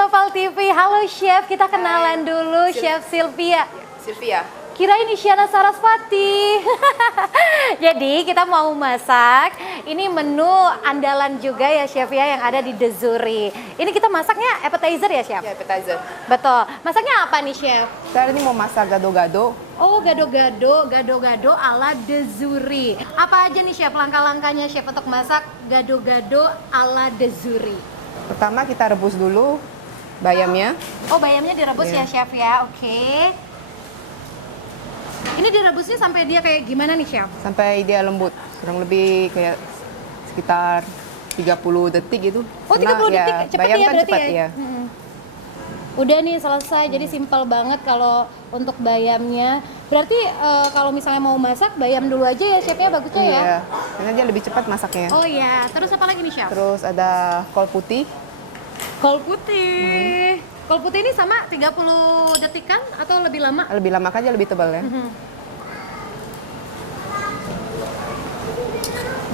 Sopal TV. Halo Chef, kita kenalan dulu Chef Sylvia. Sylvia. Kirain Isyana Sarasvati. Jadi kita mau masak. Ini menu andalan juga ya Chef ya yang ada di Dezuri. Ini kita masaknya appetizer ya Chef? Ya, appetizer. Betul. Masaknya apa nih Chef? Kita ini mau masak gado-gado. Oh, gado-gado ala Dezuri. Apa aja nih Chef langkah-langkahnya Chef untuk masak gado-gado ala Dezuri? Pertama kita rebus dulu bayamnya. Oh, bayamnya direbus ya Chef ya. Oke. Ini direbusnya sampai dia kayak gimana nih Chef? Sampai dia lembut. Kurang lebih kayak sekitar 30 detik gitu. Oh, 30 detik cepat bayam ya kan berarti cepat, ya? Udah nih selesai, jadi simpel banget kalau untuk bayamnya. Berarti kalau misalnya mau masak, bayam dulu aja ya chefnya bagusnya ya? Iya, karena dia lebih cepat masaknya. Oh iya, terus apa lagi nih chef? Terus ada kol putih. Kol putih. Kol putih ini sama 30 detikan atau lebih lama? Lebih lama aja, lebih tebal ya.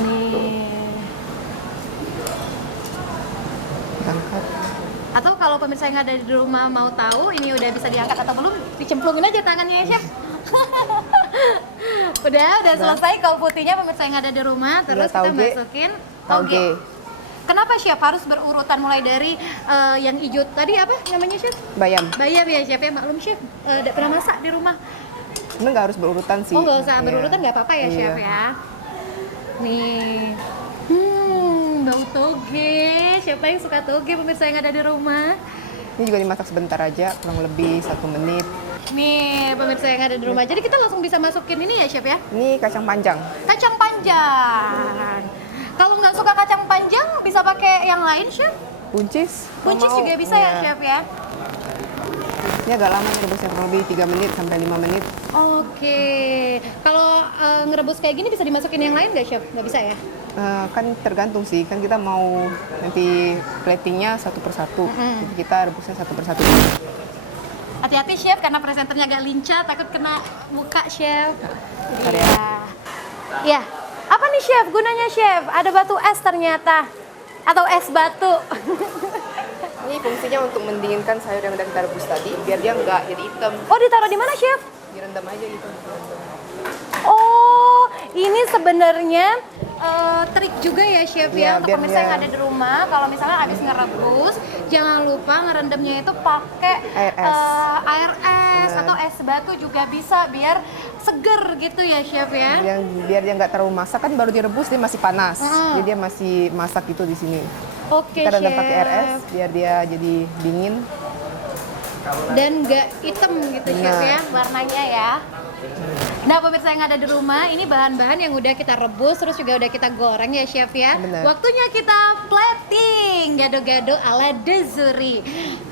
Nih. Angkat. Atau kalau pemirsa yang ada di rumah mau tahu ini udah bisa diangkat atau belum, dicemplungin aja tangannya ya chef. udah selesai kol putihnya pemirsa yang ada di rumah. Terus kita masukin toge. Kenapa chef harus berurutan mulai dari yang hijau tadi apa namanya chef? Bayam. Bayam ya chef ya, maklum chef udah pernah masak di rumah. Ini nggak harus berurutan sih. Oh nggak usah berurutan, nggak apa-apa ya chef ya. Nih, bau toge. Siapa yang suka toge pemirsa yang ada di rumah? Ini juga dimasak sebentar aja, kurang lebih 1 menit. Nih pemirsa yang ada di rumah. Jadi kita langsung bisa masukin ini ya chef ya? Ini kacang panjang. Kacang panjang. Kalau nggak suka kacang panjang bisa pakai yang lain chef? Buncis. Buncis juga bisa ya chef ya? Ini agak lama ngerebusnya, kurang lebih 3 menit sampai 5 menit. Oke. Kalau ngerebus kayak gini bisa dimasukin yang lain nggak chef? Nggak bisa ya? Kan tergantung sih, kan kita mau nanti platingnya satu persatu. Jadi kita rebusnya satu persatu. Hati-hati chef karena presenternya agak lincah, takut kena muka chef. Iya. Ya. Apa nih chef? Gunanya chef? Ada batu es ternyata. Atau es batu. Ini fungsinya untuk mendinginkan sayur yang udah kita rebus tadi, biar dia nggak jadi hitam. Oh, ditaruh di mana chef? Direndam aja gitu. Oh, ini sebenarnya trik juga ya chef ya, Iya, untuk biar pemirsa yang dia- ada di rumah. Kalau misalnya habis ngerebus, jangan lupa ngerendamnya itu pakai Air es. air es Benar. atau es batu juga bisa biar seger gitu ya chef ya. Biar dia nggak terlalu masak, kan baru direbus dia masih panas. Jadi dia masih masak gitu di sini. Oke Kita rendam chef. pakai air es biar dia jadi dingin. Dan nggak hitam gitu chef Nah. ya warnanya ya. Nah pemirsa yang ada di rumah, ini bahan-bahan yang udah kita rebus terus juga udah kita goreng ya chef ya. Benar. Waktunya kita plating gado-gado ala Dezuri.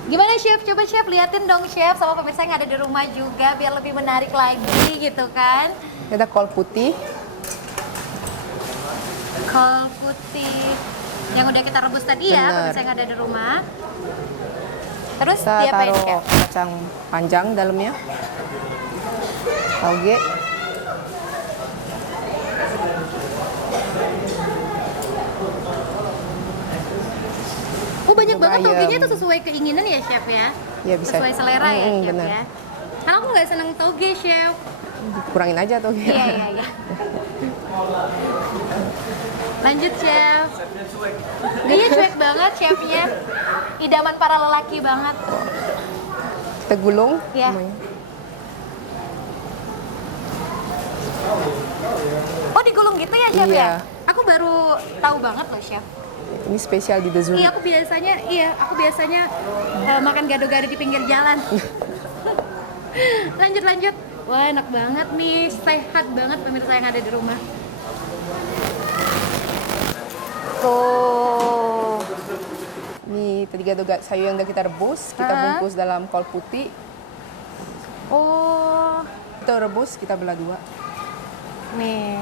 Gimana chef? Coba chef liatin dong chef sama pemirsa yang ada di rumah juga biar lebih menarik lagi gitu kan. Ini ada kol putih. Kol putih yang udah kita rebus tadi ya Benar. pemirsa yang ada di rumah. Terus Kita diapain taruh chef? kacang panjang dalamnya. Toge. Oh banyak banget Bayam. togenya tuh sesuai keinginan ya chef ya? Ya, bisa. Sesuai selera ya chef benar. ya? Karena aku nggak seneng toge chef. Kurangin aja toge. Iya. Lanjut chef. Dia cuek banget chefnya. Idaman para lelaki banget. Kita gulung. Iya. semuanya. Oh digulung gitu ya chef Iya. ya? Aku baru tahu banget loh chef. Ini spesial di Dezuri. Iya aku biasanya makan gado-gado di pinggir jalan. lanjut. Wah enak banget nih, sehat banget pemirsa yang ada di rumah. Tuh. Ini tadi gado-gado sayur yang udah kita rebus, kita bungkus dalam kol putih. Oh, Kita rebus, kita belah dua. nih.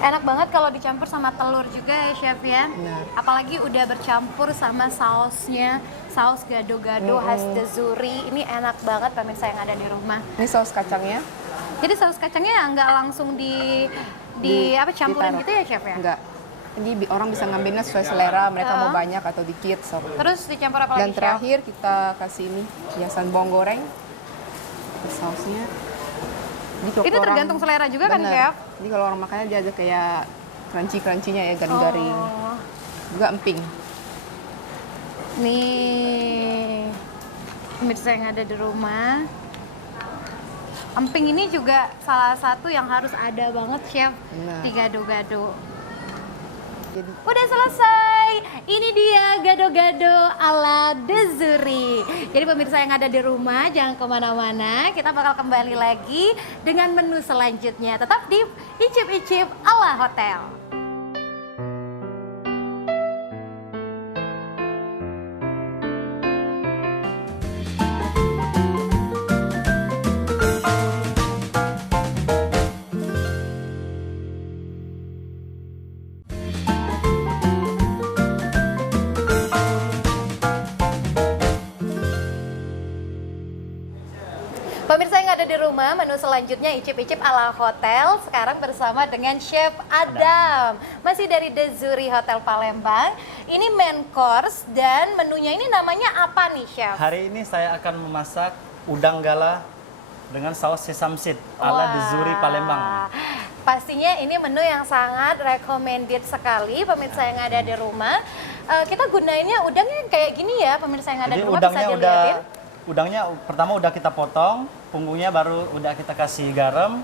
Enak banget kalau dicampur sama telur juga ya chef ya. Benar. Apalagi udah bercampur sama sausnya, saus gado-gado khas Dezuri. Ini enak banget pemirsa yang ada di rumah. Ini saus kacangnya. Jadi saus kacangnya nggak langsung di apa campurin ditaruh. gitu ya chef ya? Enggak. Jadi orang bisa ngambilnya sesuai selera, mereka mau banyak atau dikit. So. Terus dicampur apa lagi, Dan Chef? terakhir kita kasih ini hiasan bawang goreng, sausnya. Jadi kalau Itu tergantung selera juga kan, bener. Chef? Jadi kalau orang makannya dia ada kayak crunchy-crunchy-nya ya, garing-garing. Oh. Juga emping. Nih, pemirsa yang ada di rumah. Emping ini juga salah satu yang harus ada banget, Chef, Benar. di gado-gado. Jadi Udah selesai. Ini dia gado-gado ala Dezuri. Jadi pemirsa yang ada di rumah jangan kemana-mana. Kita bakal kembali lagi dengan menu selanjutnya. Tetap di Icip-icip ala Hotel. Pemirsa yang ada di rumah, menu selanjutnya icip-icip ala hotel. Sekarang bersama dengan Chef Adam. Masih dari Dezuri Hotel Palembang. Ini main course dan menunya ini namanya apa nih, Chef? Hari ini saya akan memasak udang gala dengan saus sesame seed ala Wah, Dezuri Palembang. Pastinya ini menu yang sangat recommended sekali pemirsa yang ada di rumah. Kita gunainnya udangnya kayak gini ya, pemirsa yang ada Jadi di rumah bisa udangnya dilihatin. udangnya pertama udah kita potong, punggungnya baru udah kita kasih garam,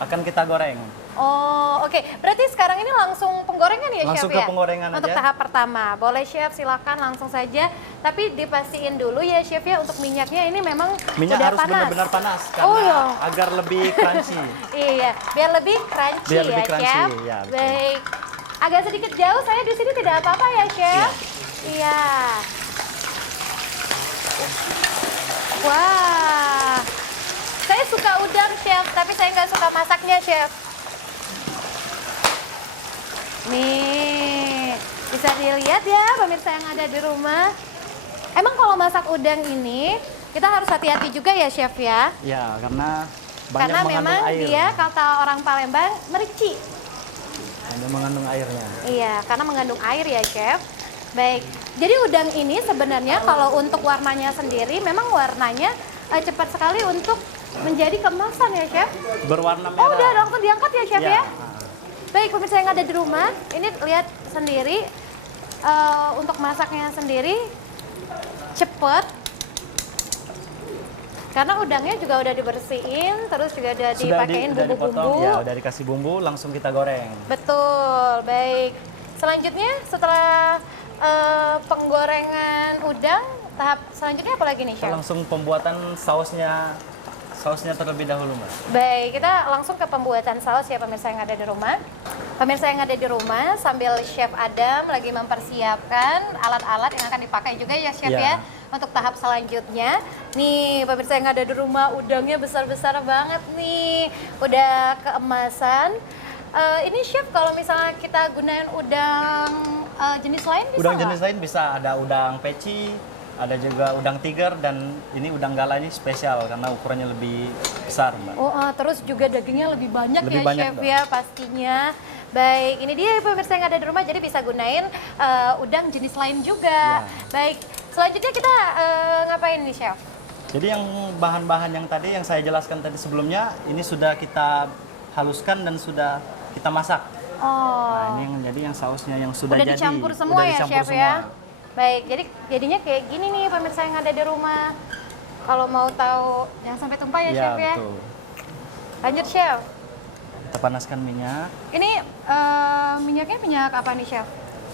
akan kita goreng. Oh, oke. Berarti sekarang ini langsung penggorengan ya, Langsung Chef ke ya? penggorengan Untuk aja. tahap pertama. Boleh, Chef, silakan langsung saja. Tapi dipastiin dulu ya, Chef ya, untuk minyaknya ini memang Minyak udah harus panas. benar-benar panas karena Oh, iya. agar lebih crunchy. Iya, biar lebih crunchy Biar ya, lebih crunchy, Chef. ya, betul. Baik. Agak sedikit jauh, saya di sini tidak apa-apa ya, Chef? Iya. Wah. Saya suka udang, Chef, tapi saya nggak suka masaknya, Chef. Nih, bisa dilihat ya pemirsa yang ada di rumah. Emang kalau masak udang ini, kita harus hati-hati juga ya, Chef ya? Ya, karena banyak Karena mengandung memang air. dia kata orang Palembang merici. Ada mengandung airnya. Iya, karena mengandung air ya, Chef. Baik, jadi udang ini sebenarnya kalau untuk warnanya sendiri, memang warnanya cepat sekali untuk menjadi kemasan ya, Chef. Berwarna merah. Oh, udah langsung diangkat ya, Chef ya? Ya. Baik, pemirsa yang ada di rumah, ini lihat sendiri untuk masaknya sendiri cepet. Karena udangnya juga udah dibersihin, terus juga udah dipakein udah dipotong, bumbu-bumbu. ya udah dikasih bumbu, langsung kita goreng. Betul, baik. Selanjutnya setelah penggorengan udang, tahap selanjutnya apa lagi nih, Kita Chef? langsung pembuatan sausnya terlebih dahulu, Mbak. Baik, kita langsung ke pembuatan saus ya pemirsa yang ada di rumah. Pemirsa yang ada di rumah, sambil Chef Adam lagi mempersiapkan alat-alat yang akan dipakai juga ya, Chef ya, Ya. untuk tahap selanjutnya. Nih, pemirsa yang ada di rumah, udangnya besar-besar banget nih. Udah keemasan. Ini Chef, kalau misalnya kita gunain udang jenis lain bisa Udang nggak? jenis lain bisa, ada udang peci, ada juga udang tiger, dan ini udang gala ini spesial karena ukurannya lebih besar, Mbak. Oh, terus juga dagingnya lebih banyak Lebih ya, banyak, Chef Mbak. ya pastinya. Baik, ini dia pemirsa yang ada di rumah, jadi bisa gunain udang jenis lain juga. Ya. Baik, selanjutnya kita ngapain nih, Chef? Jadi yang bahan-bahan yang tadi yang saya jelaskan tadi sebelumnya, ini sudah kita haluskan dan sudah kita masak. Oh, Nah, ini yang jadi yang sausnya yang sudah udah jadi. dicampur semua Udah ya, dicampur Chef semua. ya? Baik, jadi jadinya kayak gini nih pemirsa yang ada di rumah. Kalau mau tahu, jangan sampai tumpah ya, Iya, Chef ya. betul. Lanjut, Chef. Kita panaskan minyak, Ini minyaknya minyak apa nih, Chef?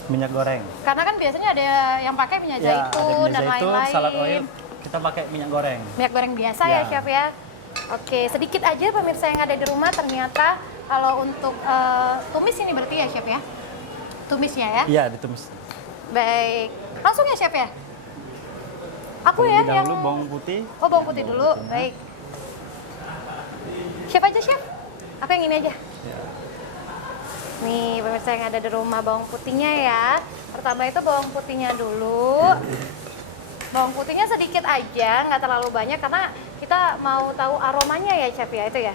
minyak goreng. Karena kan biasanya ada yang pakai minyak Ya, ada zaitun minyak dan zaitun, lain-lain. salad oil, kita pakai minyak goreng. Minyak goreng biasa ya, Ya. Chef ya. Oke, sedikit aja pemirsa yang ada di rumah, ternyata kalau untuk tumis ini berarti ya, Chef ya? Tumisnya ya? Iya, ditumis. Baik. Langsung ya, Chef ya? Aku ya Terlebih yang... dahulu bawang putih. Oh, bawang putih dulu. Baik. Chef aja, Chef. Aku yang ini aja. Ya. Nih, pemirsa yang ada di rumah, bawang putihnya ya. Pertama itu bawang putihnya dulu. Bawang putihnya sedikit aja, nggak terlalu banyak karena kita mau tahu aromanya ya, Chef ya, itu ya.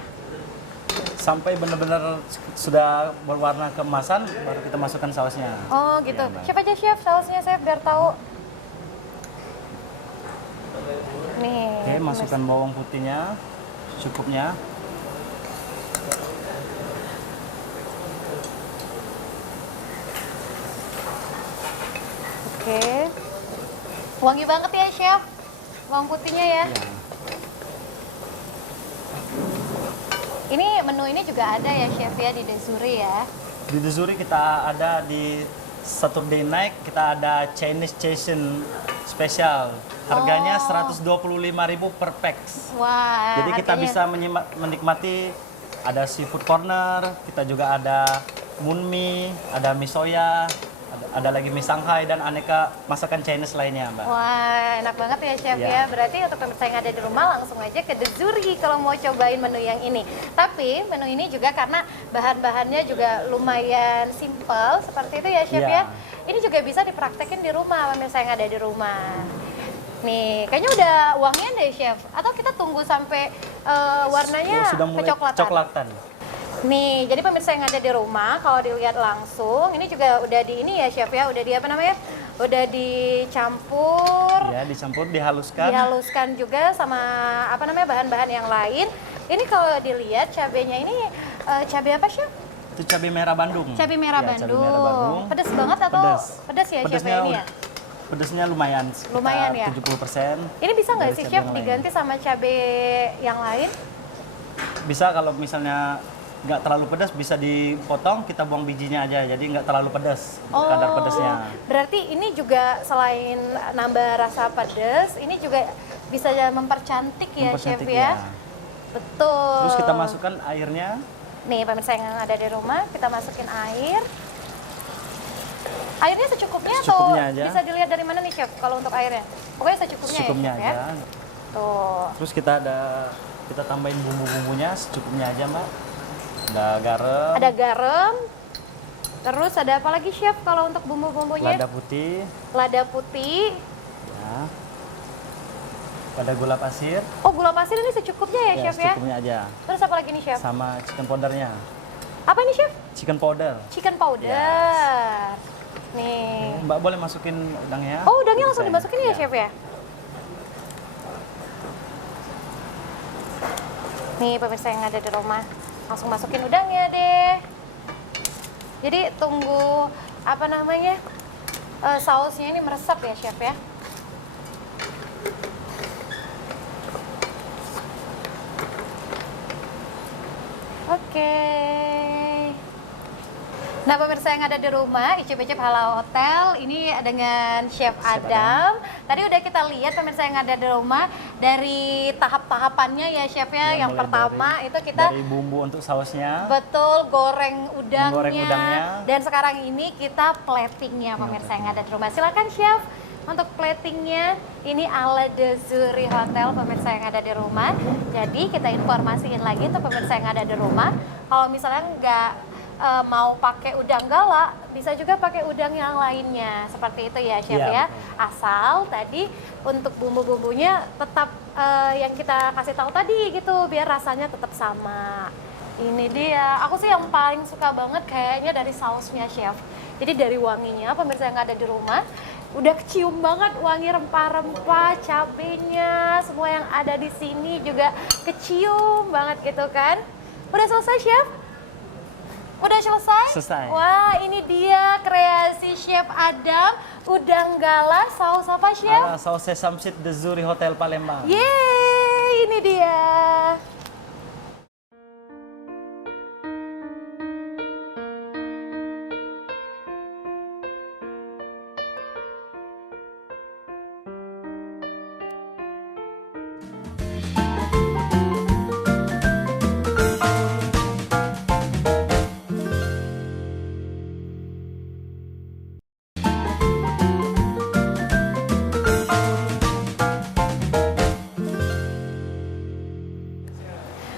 sampai benar-benar sudah berwarna keemasan, baru kita masukkan sausnya. Oh gitu. Iya, Mbak. Siapa aja chef sausnya saya biar tahu. Nih. Oke, masukkan bawang putihnya secukupnya. Oke. Wangi banget ya chef. Bawang putihnya ya. Iya. Ini menu ini juga ada ya chef ya di Dezuri ya. Di Dezuri kita ada di Saturday night, kita ada Chinese Station spesial. Harganya 125.000 per pax. Wah. Jadi kita harganya- bisa menikmati ada seafood corner, kita juga ada moon ada mie soya, ada lagi mie Shanghai dan aneka masakan Chinese lainnya, Mbak. Wah, enak banget ya chef Iya. ya. Berarti untuk pemirsa yang ada di rumah langsung aja ke Dezuri kalau mau cobain menu yang ini. Tapi menu ini juga karena bahan-bahannya juga lumayan simple seperti itu ya chef Iya. ya. Ini juga bisa dipraktekin di rumah pemirsa yang ada di rumah. Nih, kayaknya udah wangian deh chef. Atau kita tunggu sampai warnanya Sudah mulai kecoklatan. coklatan. Nih, jadi pemirsa yang ada di rumah, kalau dilihat langsung, ini juga udah di ini ya chef ya, udah di apa namanya? Udah dicampur, Ya, dicampur, dihaluskan. dihaluskan juga sama apa namanya bahan-bahan yang lain. Ini kalau dilihat cabenya ini cabai apa chef? Itu cabai merah Bandung. Cabai merah Ya, Bandung. cabai merah Bandung. Pedas banget atau Pedas. pedas ya chef Pedasnya, ini ya? pedasnya lumayan, sekitar Lumayan ya? 70%. Ini bisa nggak dari sih cabai chef yang lain. diganti sama cabai yang lain? Bisa kalau misalnya nggak terlalu pedas bisa dipotong, kita buang bijinya aja, jadi nggak terlalu pedas kadar pedasnya. Berarti ini juga selain nambah rasa pedas, ini juga bisa mempercantik ya chef Mempercantik, ya? ya. Betul. Terus kita masukkan airnya. Nih pemirsa yang ada di rumah, kita masukin air. Airnya secukupnya Secukupnya atau aja. bisa dilihat dari mana nih chef kalau untuk airnya? Pokoknya secukupnya, Secukupnya ya chef aja. ya? Tuh. Terus kita tambahin bumbu-bumbunya secukupnya aja, Mbak. Ada garam, Ada garam. Terus ada apa lagi chef kalau untuk bumbu-bumbunya? lada putih, Lada putih. ya. Ada gula pasir, Oh, gula pasir ini secukupnya ya chef ya? secukupnya aja. Terus apa lagi nih chef? Sama chicken powdernya. Apa ini chef? Chicken powder. Chicken powder. Yes. Nih. Mbak boleh masukin udangnya. Oh, udangnya langsung Saya. dimasukin ya chef ya? Nih pemirsa yang ada di rumah, langsung masukin udangnya deh. Jadi tunggu apa namanya sausnya ini meresap ya chef ya. Oke. Nah pemirsa yang ada di rumah, Icip-icip Halal Hotel ini dengan Chef Adam. Tadi udah kita lihat pemirsa yang ada di rumah dari tahap-tahapannya ya Chef ya. Ya, Yang mulai pertama itu kita dari bumbu untuk sausnya. betul goreng udangnya. Menggoreng udangnya. Dan sekarang ini kita platingnya pemirsa yang ada di rumah. Silakan Chef untuk platingnya. Ini ala Dezuri Hotel pemirsa yang ada di rumah. Jadi kita informasiin lagi untuk pemirsa yang ada di rumah. Kalau misalnya nggak mau pakai udang gala, bisa juga pakai udang yang lainnya. Seperti itu ya Chef ya. Iya, Asal tadi untuk bumbu-bumbunya tetap yang kita kasih tahu tadi gitu, biar rasanya tetap sama. Ini dia, aku sih yang paling suka banget kayaknya dari sausnya Chef. Jadi dari wanginya, pemirsa yang ada di rumah, udah kecium banget wangi rempah-rempah, cabenya, semua yang ada di sini juga kecium banget gitu kan. Udah selesai Chef? Udah selesai? Selesai. Wah, ini dia kreasi Chef Adam, udang gala, saus apa Chef? Saus Sesame Seed Dezuri Hotel Palembang. Yeay, ini dia.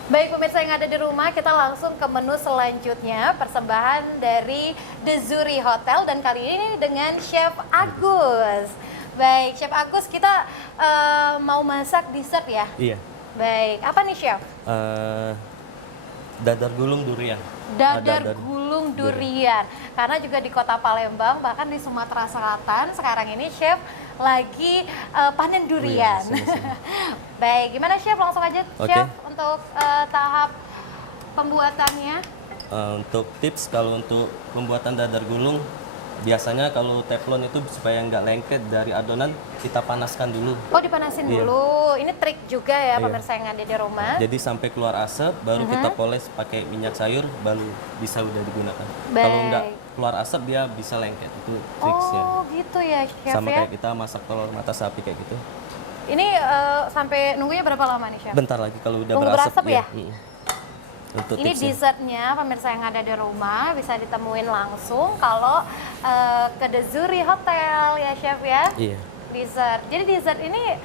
Baik pemirsa yang ada di rumah, kita langsung ke menu selanjutnya, persembahan dari Dezuri Hotel dan kali ini dengan Chef Agus. Baik, Chef Agus, kita mau masak dessert ya? Iya. Baik, apa nih Chef? Dadar gulung durian. Dadar gulung durian. Karena juga di kota Palembang, bahkan di Sumatera Selatan, sekarang ini chef lagi panen durian. Baik, gimana chef? Langsung aja chef untuk tahap pembuatannya. Untuk tips kalau untuk pembuatan dadar gulung, biasanya kalau teflon itu supaya nggak lengket dari adonan, kita panaskan dulu. Oh, dipanasin dulu. Ini trik juga ya pemirsa yang ada di rumah. Jadi sampai keluar asap, baru kita poles pakai minyak sayur, baru bisa udah digunakan. Kalau nggak keluar asap, dia bisa lengket. Itu triksnya. Oh, gitu ya chef Sama ya. kayak kita masak telur mata sapi kayak gitu. Ini sampai nunggunya berapa lama nih chef? Bentar lagi kalau udah Tunggu berasap, berasap ya? Untuk Ini tipsnya. dessertnya pemirsa yang ada di rumah bisa ditemuin langsung kalau ke The Zuri Hotel ya chef ya. Iya. Dessert. Jadi dessert ini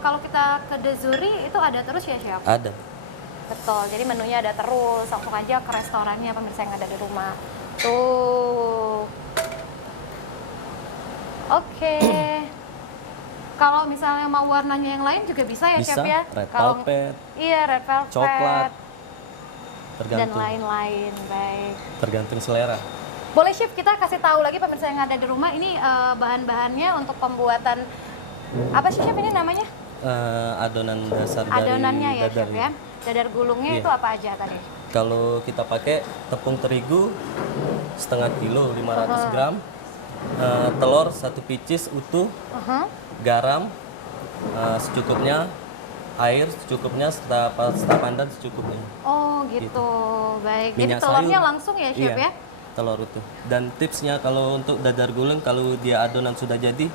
kalau kita ke The Zuri itu ada terus ya chef? Ada. Betul. Jadi menunya ada terus. Langsung aja ke restorannya pemirsa yang ada di rumah. Tuh. Oke. Kalau misalnya mau warnanya yang lain juga bisa ya Bisa, chef ya? red Kalau velvet, iya red velvet, coklat, dan tergantung lain-lain. Baik. tergantung selera. Boleh chef kita kasih tahu lagi pemirsa yang ada di rumah ini bahan-bahannya untuk pembuatan apa sih chef ini namanya? Adonan dasar Adonannya dari ya dadar. chef ya. Dadar gulungnya Iya. itu apa aja tadi? Kalau kita pakai tepung terigu setengah kilo 500 gram, telur 1 picis utuh, garam secukupnya, air secukupnya, setengah pandan secukupnya. Oh gitu, baik. Jadi Minyak telurnya sayur. langsung ya chef Iya, ya? telur utuh. Dan tipsnya kalau untuk dadar gulung, kalau dia adonan sudah jadi,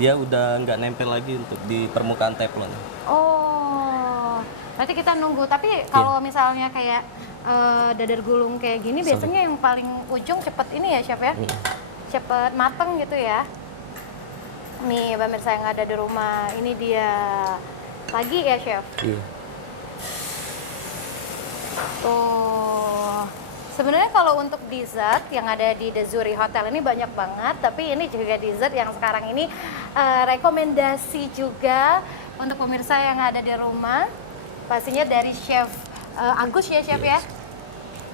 dia udah nggak nempel lagi untuk di permukaan teflon. Oh, berarti kita nunggu. Tapi kalau misalnya kayak dadar gulung kayak gini, biasanya yang paling ujung cepet ini ya chef ya? Cepet mateng gitu ya? Nih pemirsa yang ada di rumah, ini dia pagi ya chef? Iya. Tuh. Sebenarnya kalau untuk dessert yang ada di The Zuri Hotel ini banyak banget, tapi ini juga dessert yang sekarang ini rekomendasi juga untuk pemirsa yang ada di rumah. Pastinya dari Chef Agus ya Chef ya.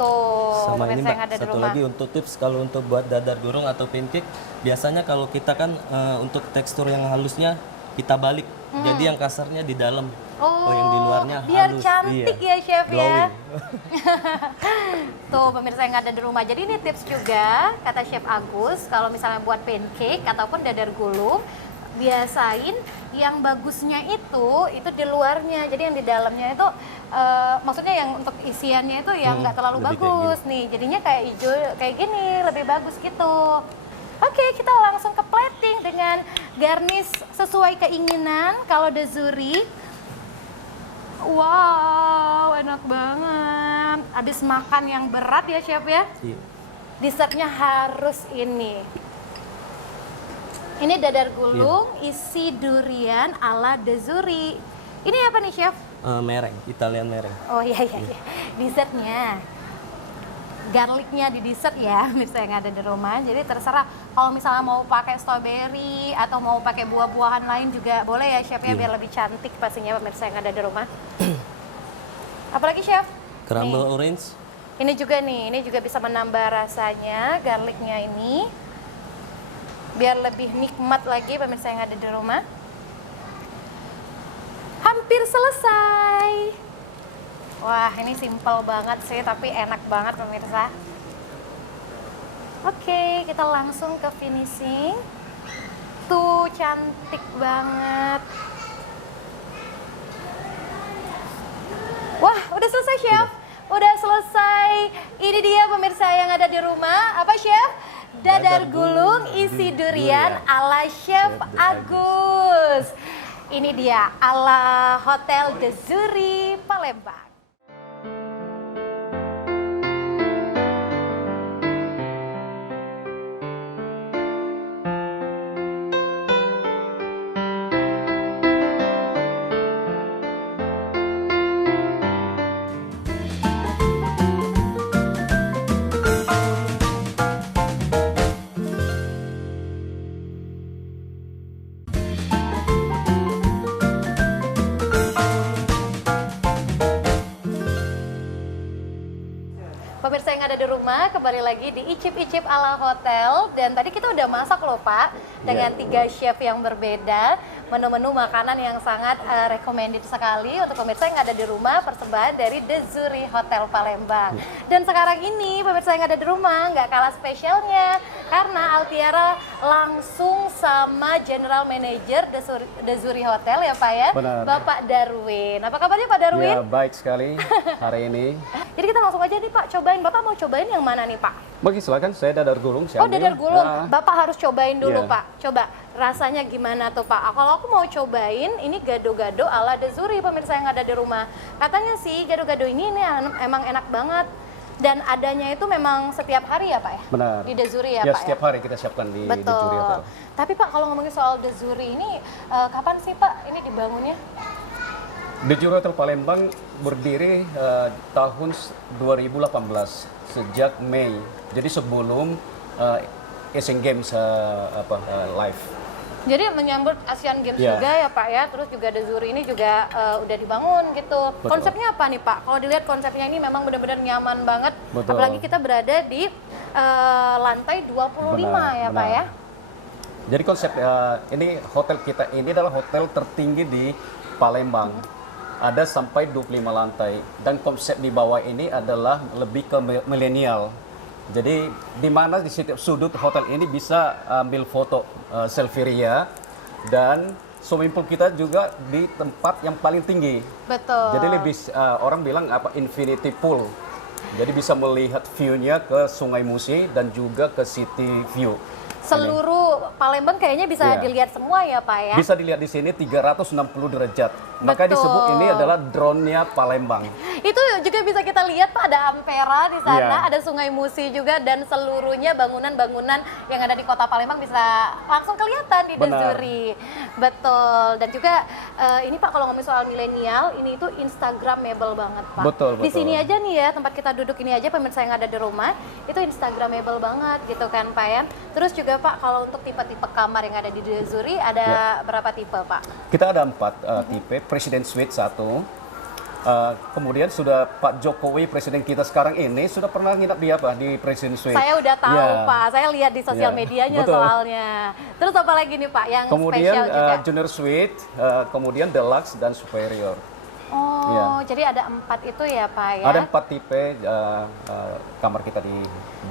Tuh, Sama ini pemirsa yang Mbak, ada di satu rumah. lagi untuk tips kalau untuk buat dadar gulung atau pancake, biasanya kalau kita kan untuk tekstur yang halusnya kita balik. Jadi yang kasarnya di dalam. Oh, yang di luarnya biar halus. cantik Iya. ya Chef ya. Glowing. Tuh pemirsa yang ada di rumah. Jadi ini tips juga kata Chef Agus kalau misalnya buat pancake ataupun dadar gulung, biasain yang bagusnya itu di luarnya. Jadi yang di dalamnya itu maksudnya yang untuk isiannya itu yang nggak terlalu lebih kayak bagus nih. Jadinya kayak hijau kayak gini lebih bagus gitu. Oke, kita langsung ke plating dengan garnish sesuai keinginan. Kalau The Zuri, wow, enak banget. Abis makan yang berat ya chef ya, Iya. dessertnya harus ini. Ini dadar gulung isi durian ala The Zuri. Ini apa nih chef? Mereng, Italian mereng. Oh iya. Dessertnya. Garlicnya di dessert ya, misalnya yang ada di rumah. Jadi terserah kalau misalnya mau pakai strawberry atau mau pakai buah-buahan lain juga boleh ya chef ya, biar lebih cantik pastinya pemirsa yang ada di rumah. Apalagi chef? Crumble Nih. orange. Ini juga nih, ini juga bisa menambah rasanya garlicnya ini. Biar lebih nikmat lagi pemirsa yang ada di rumah. Hampir selesai. Wah, ini simple banget sih, tapi enak banget pemirsa. Oke, kita langsung ke finishing. Tuh, cantik banget. Wah, udah selesai chef? Udah selesai. Ini dia pemirsa yang ada di rumah. Apa chef? Dadar gulung isi durian ala Chef Agus. Ini dia ala Hotel The Zuri Palembang. Pemirsa yang ada di rumah, kembali lagi di Icip-Icip ala Hotel. Dan tadi kita udah masak loh Pak, dengan 3 chef yang berbeda. Menu-menu makanan yang sangat recommended sekali untuk pemirsa yang ada di rumah, persembahan dari The Zuri Hotel Palembang. Dan sekarang ini pemirsa yang ada di rumah nggak kalah spesialnya, karena Altiara langsung sama General Manager The Zuri Hotel ya Pak ya, Benar. Bapak Darwin. Apa kabarnya Pak Darwin? Ya, baik sekali hari ini. Jadi kita langsung aja nih Pak, cobain. Bapak mau cobain yang mana nih Pak? Bagi silakan, saya dadar gulung. Oh, dadar gulung. Nah, Bapak harus cobain dulu Iya. Pak. Coba rasanya gimana tuh Pak? Kalau aku mau cobain, ini gado-gado ala The Zuri pemirsa yang ada di rumah. Katanya sih gado-gado ini emang enak banget. Dan adanya itu memang setiap hari ya Pak ya? benar. Di The Zuri ya, Ya, Pak setiap ya? hari kita siapkan di Juri Betul. Hotel. Tapi Pak kalau ngomongin soal The Zuri ini, kapan sih Pak ini dibangunnya? The Juri Hotel Palembang berdiri tahun 2018, sejak Mei. Jadi sebelum Asian Games live. Jadi menyambut Asian Games Iya. juga ya Pak ya, terus juga The Zuri ini juga udah dibangun gitu. Betul. Konsepnya apa nih Pak? Kalau dilihat konsepnya ini memang benar-benar nyaman banget. Betul. Apalagi kita berada di lantai 25 ya Pak benar. ya. Jadi konsep ini hotel kita ini adalah hotel tertinggi di Palembang. Ada sampai 25 lantai, dan konsep di bawah ini adalah lebih ke milenial. Jadi di mana di setiap sudut hotel ini bisa ambil foto selfie ria, dan swimming pool kita juga di tempat yang paling tinggi. Betul. Jadi lebih orang bilang apa, infinity pool. Jadi bisa melihat view-nya ke Sungai Musi dan juga ke city view. Seluruh Palembang kayaknya bisa Iya. dilihat semua ya Pak ya. Bisa dilihat di sini 360 derajat. Maka Betul. disebut ini adalah drone-nya Palembang. Itu juga bisa kita lihat Pak, ada Ampera di sana, Iya. ada Sungai Musi juga, dan seluruhnya bangunan-bangunan yang ada di Kota Palembang bisa langsung kelihatan di The Benar. Zuri. Betul. Dan juga ini Pak kalau ngomongin soal milenial, ini itu Instagramable banget Pak. Betul, Di betul. sini aja nih ya, tempat kita duduk ini aja pemirsa yang ada di rumah, itu Instagramable banget gitu kan Pak ya. Terus juga Pak kalau untuk tipe-tipe kamar yang ada di The Zuri ada Ya. berapa tipe Pak? Kita ada 4 tipe, Presiden Suite 1. Kemudian sudah Pak Jokowi, presiden kita sekarang ini, sudah pernah nginap di apa? Di Presiden Suite. Saya udah tahu Ya. Pak, saya lihat di sosial Ya, medianya betul. soalnya. Terus apa lagi nih Pak yang Kemudian spesial juga? Junior Suite, kemudian Deluxe dan Superior. Oh, ya. jadi ada 4 itu ya Pak ya? Ada 4 tipe kamar kita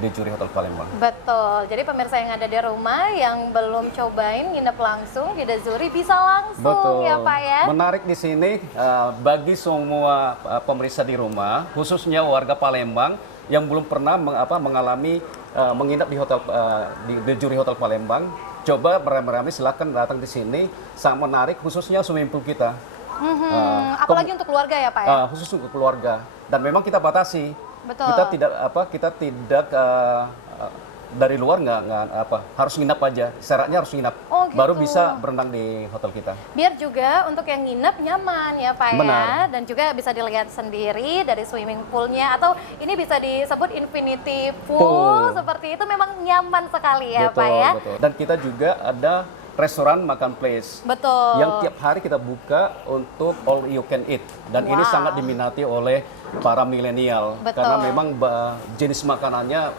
di Juri Hotel Palembang. Betul, jadi pemirsa yang ada di rumah yang belum cobain nginep langsung di The Zuri bisa langsung ya Pak ya? Menarik di sini bagi semua pemirsa di rumah, khususnya warga Palembang yang belum pernah mengalami menginap di hotel di Juri Hotel Palembang, coba beramai-ramai silakan datang di sini, sangat menarik khususnya swimming pool kita. Apalagi untuk keluarga ya Pak ya? Khusus untuk keluarga, dan memang kita batasi. Betul. Kita tidak dari luar nggak harus nginap aja, syaratnya harus nginap, Oh, gitu. baru bisa berenang di hotel kita. Biar juga untuk yang nginep nyaman ya Pak ya, Benar. dan juga bisa dilihat sendiri dari swimming poolnya, atau ini bisa disebut infinity pool, Pool. seperti itu, memang nyaman sekali ya Pak ya. Betul. Dan kita juga ada restoran makan place Betul. yang tiap hari kita buka untuk all you can eat, dan ini Wow. sangat diminati oleh para milenial Betul. karena memang jenis makanannya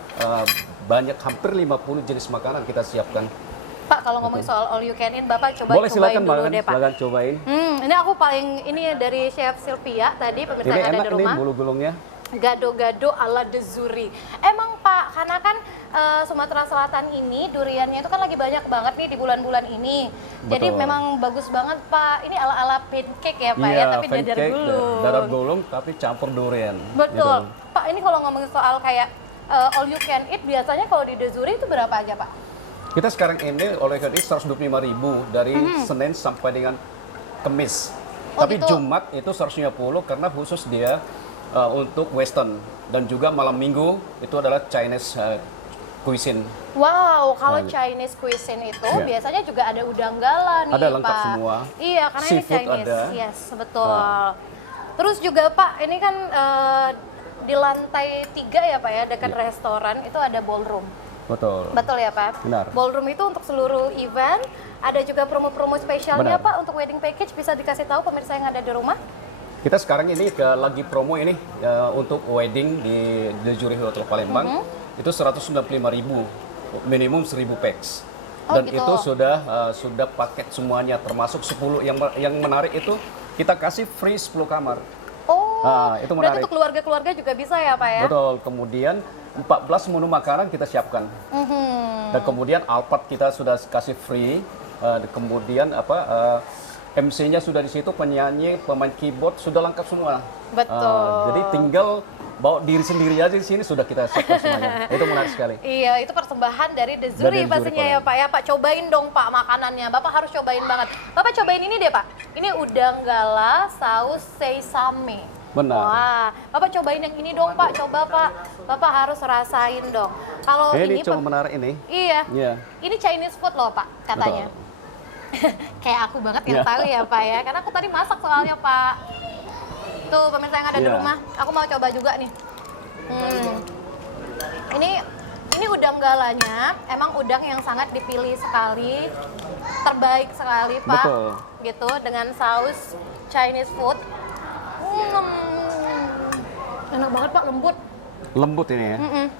banyak, hampir 50 jenis makanan kita siapkan. Pak, kalau ngomongin soal all you can eat, Bapak coba Boleh, cobain silakan dulu makan, deh Pak. silakan cobain. Ini aku paling, ini dari Chef Sylvia tadi, pemirsa Ini yang ada enak di nih rumah. bulu gulungnya. Gado-gado ala The Zuri. Emang Pak, karena kan Sumatera Selatan ini duriannya itu kan lagi banyak banget nih di bulan-bulan ini. Jadi Betul. memang bagus banget Pak. Ini ala-ala pancake ya Pak ya, Iya, tapi dadar pancake, gulung. dadar gulung tapi campur durian. Betul. Gitu. Pak, ini kalau ngomongin soal kayak all you can eat, biasanya kalau di The Zuri itu berapa aja Pak? Kita sekarang ini oleh karena 125.000 dari Senin sampai dengan Kamis. Oh, Tapi gitu. Jumat itu 150 karena khusus dia untuk Western, dan juga malam Minggu itu adalah Chinese cuisine. Wow, kalau Nah, Chinese cuisine itu Iya. biasanya juga ada udang galah nih Ada lengkap Pak. semua. Iya, karena Seafood ini Chinese. ada. Yes, betul. Nah. Terus juga Pak, ini kan di lantai 3 ya Pak ya, dekat Iya. restoran itu ada ballroom. Betul. Betul ya Pak? Benar. Ballroom itu untuk seluruh event, ada juga promo-promo spesialnya Benar. Pak untuk wedding package, bisa dikasih tahu pemirsa yang ada di rumah? Kita sekarang ini lagi promo ini untuk wedding di The Zuri Hotel Palembang. Itu 195.000, minimum 1.000 packs. Oh, Dan gitu. itu sudah paket semuanya, termasuk 10 yang menarik itu kita kasih free 10 kamar. Oh, Itu berarti menarik. untuk keluarga-keluarga juga bisa ya Pak ya? Betul. Kemudian 14 menu makanan kita siapkan. Dan kemudian Alphard kita sudah kasih free. Kemudian MC-nya sudah di situ, penyanyi, pemain keyboard sudah lengkap semua. Betul. Jadi tinggal bawa diri sendiri aja di sini sudah kita siapkan semuanya. Itu menarik sekali. Iya, itu persembahan dari The Dari Zuri The Zuri pastinya ya Palembang. Pak ya. Pak, cobain dong Pak makanannya. Bapak harus cobain banget. Bapak cobain ini deh Pak. Ini udang gala saus sesame. Benar. Wah, Bapak cobain yang ini dong Pak. Coba Pak. Bapak harus rasain dong. Kalau Ini ini cuma menarik ini. Iya. Iya. Ini Chinese food loh Pak katanya. Betul. Kayak aku banget yang Iya. tahu ya Pak ya. Karena aku tadi masak soalnya Pak. Tuh pemirsa yang ada di Iya. rumah. Aku mau coba juga nih. Ini udang galanya emang udang yang sangat dipilih sekali, terbaik sekali Pak. Betul. Gitu dengan saus Chinese food. Enak banget Pak, lembut. Lembut ini ya.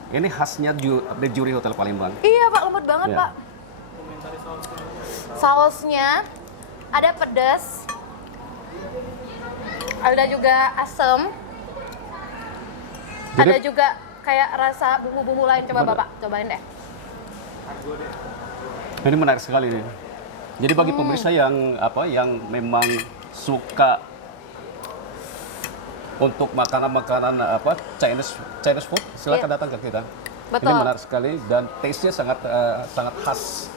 Ini khasnya The Zuri Hotel Palembang. Iya Pak, lembut banget Iya. Pak. Sausnya ada pedas, ada juga asam, Jadi- ada juga kayak rasa bumbu-bumbu lain. Coba Bener. Bapak, cobain deh. Ini menarik sekali nih. Jadi bagi pemirsa yang memang suka untuk makanan-makanan Chinese food, silakan Iya. datang ke kita. Betul. Ini menarik sekali dan taste-nya sangat khas.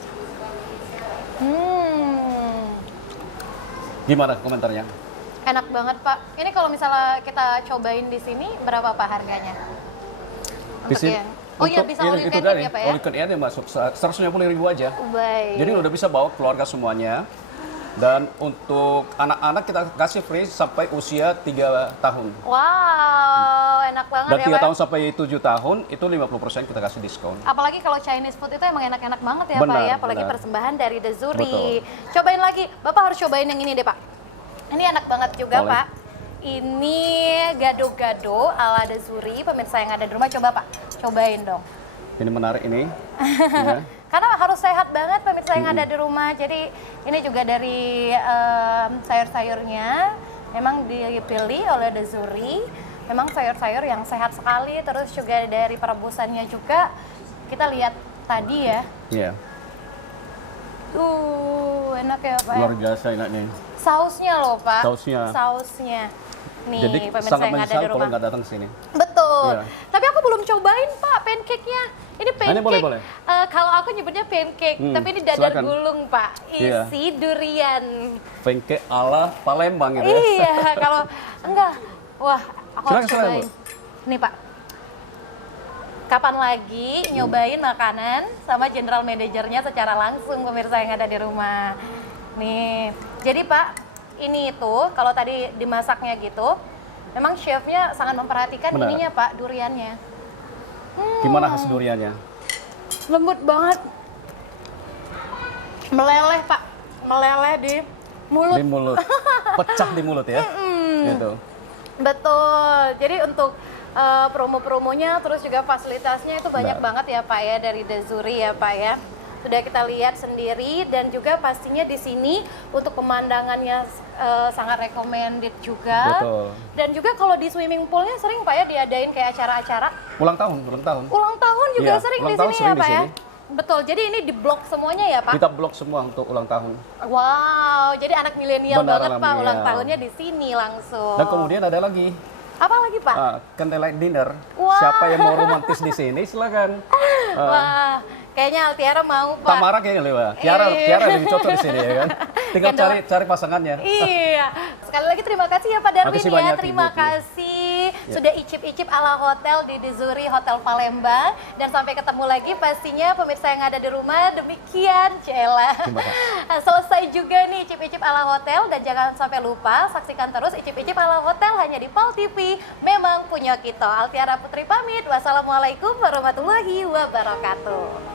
Gimana komentarnya? Enak banget Pak. Ini kalau misalnya kita cobain di sini berapa Pak harganya? Di Untuk sini- yang oh iya untuk bisa ini- all you itu can tadi, eat ya Pak ya? all you can eat yang masuk 150.000 aja. Baik. Jadi udah bisa bawa keluarga semuanya. Dan untuk anak-anak kita kasih free sampai usia 3 tahun. Wow, enak banget Dan ya 3 Pak. tahun sampai 7 tahun itu 50% kita kasih diskon. Apalagi kalau Chinese food itu emang enak-enak banget ya Pak Benar, ya, apalagi benar. persembahan dari The Zuri. Betul. Cobain lagi, Bapak harus cobain yang ini deh Pak. Ini enak banget juga Boleh. Pak. Ini gado-gado ala The Zuri, pemirsa yang ada di rumah coba Pak, cobain dong. Ini menarik ini. Ya. Karena harus sehat banget pemirsa yang ada di rumah. Jadi ini juga dari sayur-sayurnya memang dipilih oleh The Zuri. Memang sayur-sayur yang sehat sekali. Terus juga dari perebusannya juga kita lihat tadi ya. Iya. Enak ya Pak. Luar biasa enaknya. Sausnya loh Pak. Sausnya. Nih Jadi pemirsa sangat yang ada menyesal di kalau rumah. nggak datang ke sini. Betul. Iya. Tapi aku belum cobain Pak pancake-nya. Ini pancake. boleh. Kalau aku nyebutnya pancake, tapi ini dadar silakan. gulung Pak. Iya. Isi durian. Pancake ala Palembang gitu ya. Iya, kalau enggak. Wah, aku harus Silakan, cobain. Nih Pak. Kapan lagi nyobain makanan sama general manajernya secara langsung pemirsa yang ada di rumah. Nih. Jadi Pak, ini itu kalau tadi dimasaknya gitu, memang chefnya sangat memperhatikan Benar. ininya Pak, duriannya. Gimana khas duriannya? Lembut banget. Meleleh Pak, meleleh di mulut. Di mulut. Pecah di mulut ya. Gitu. Betul. Jadi untuk promo-promonya terus juga fasilitasnya itu banyak Benar. banget ya Pak ya dari The Zuri ya Pak ya. Sudah kita lihat sendiri dan juga pastinya di sini untuk pemandangannya sangat recommended juga. Betul. Dan juga kalau di swimming poolnya sering Pak ya diadain kayak acara-acara. Ulang tahun. Ulang tahun juga Iya, sering ulang di tahun sini ya sering di Pak ya. sini. Betul. Jadi ini di blok semuanya ya Pak. Kita blok semua untuk ulang tahun. Wow, jadi anak milenial Benar, banget anak Pak, ulang milenial. tahunnya di sini langsung. Dan kemudian ada lagi Apa lagi Pak? candlelight dinner. Wah. Siapa yang mau romantis di sini silakan. Wah, kayaknya Altiara mau Pak. Tamara kayaknya lewat. Tiara lebih cocok di sini ya kan. Tinggal Candle- cari pasangannya. Iya. Sekali lagi terima kasih ya Pak Darwin Makasih ya. banyak, Terima Ibu. kasih sudah icip-icip ala hotel di The Zuri Hotel Palembang. Dan sampai ketemu lagi pastinya pemirsa yang ada di rumah. Demikian, Cela. Terima kasih. Selesai juga nih icip-icip ala hotel. Dan jangan sampai lupa saksikan terus icip-icip ala hotel hanya di PAL TV. Memang punya kita. Altiara Putri pamit. Wassalamualaikum warahmatullahi wabarakatuh.